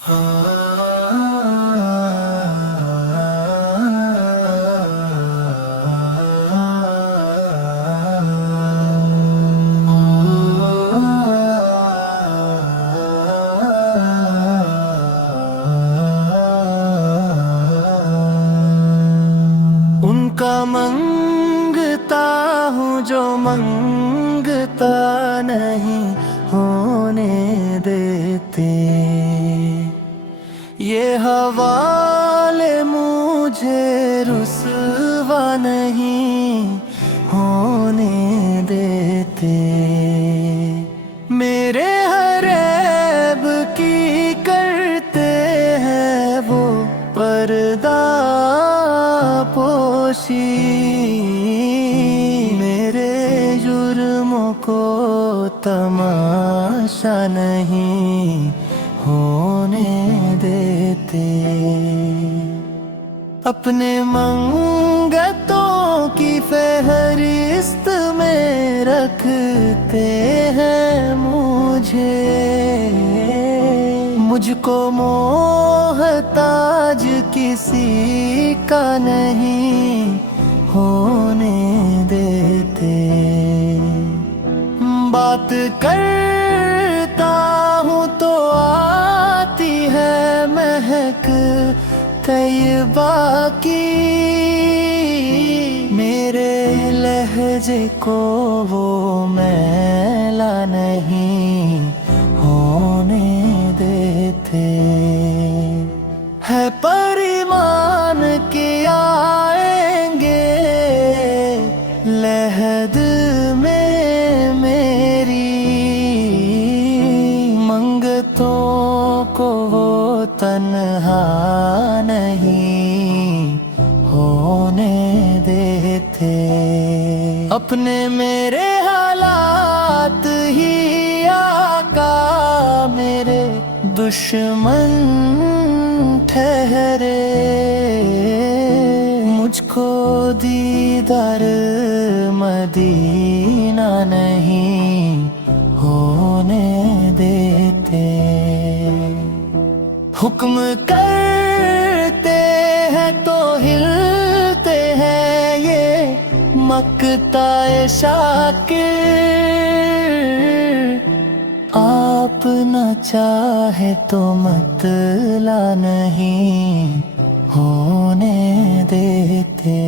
उनका मंगता हूँ जो मंगता नहीं होने देते। ये हवाले मुझे रुसवा नहीं होने देते। मेरे हर ऐब की करते हैं वो पर्दा पोशी। मेरे जुर्मों को तमाशा नहीं होने देते। अपने मंगतों की फहरिस्त में रखते हैं मुझको मोहताज किसी का नहीं होने देते। बात करता हूँ तो आती है महक तैयबा की। मेरे लहजे को वो मैला नहीं होने देते। है परिमान के आएंगे लहद में मेरी। मंगतों को वो तन्हा नहीं होने देते। अपने मेरे हालात ही आका मेरे दुश्मन ठहरे। मुझको दीदार मदीना नहीं होने देते। हुक्म करते हैं तो हिलते हैं ये मक्ता-ए शाकिर। आप न चाहे तो मतला नहीं होने देते।